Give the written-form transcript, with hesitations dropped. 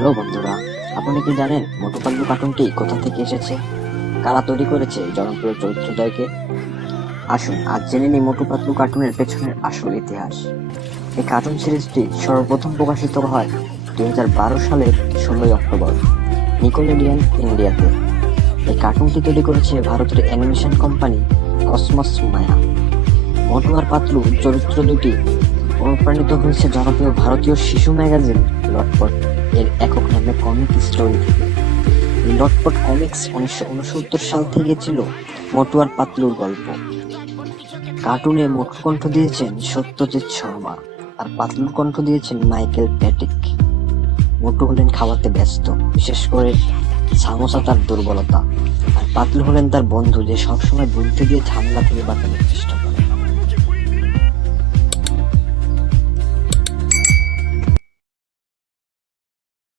Hello বন্ধুরা, আপনি কি জানেন মোটু পাতলু কার্টুনটি কোথা থেকে এসেছে? কারা তৈরি করেছে এই জনপ্রিয় চরিত্রদ্বয়কে? আসুন আজ জেনে নিই মোটু পাতলু কার্টুনের পেছনের আসল ইতিহাস। এই কার্টুন সিরিজটি সর্বপ্রথম প্রকাশিত হয় 2012 সালের 16 অক্টোবর নিকোলেডিয়ান ইন্ডিয়াতে। এই কার্টুনটি তৈরি করেছে ভারতের অ্যানিমেশন কোম্পানি কসমস মায়া। মোটু আর পাতলু চরিত্র দুটি অনুপ্রাণিত হয়েছে জনপ্রিয় ভারতীয় শিশু ম্যাগাজিন লটপট এর একক নামে কমিক স্টোরি থেকে। এই লটপট কমিক্স 1969 সাল থেকে ছিল মোটু আর পাতলুর গল্প। কার্টুনে মোটুর কণ্ঠ দিয়েছেন সত্যজিৎ শর্মা আর পাতলুর কণ্ঠ দিয়েছেন মাইকেল প্যাটিক। মোটু হলেন খাওয়াতে ব্যস্ত, বিশেষ করে সামোসা তার দুর্বলতা, আর পাতলু হলেন তার বন্ধু যে সবসময় বুদ্ধি দিয়ে ঝামেলা থেকে বাঁচানোর চেষ্টা করে।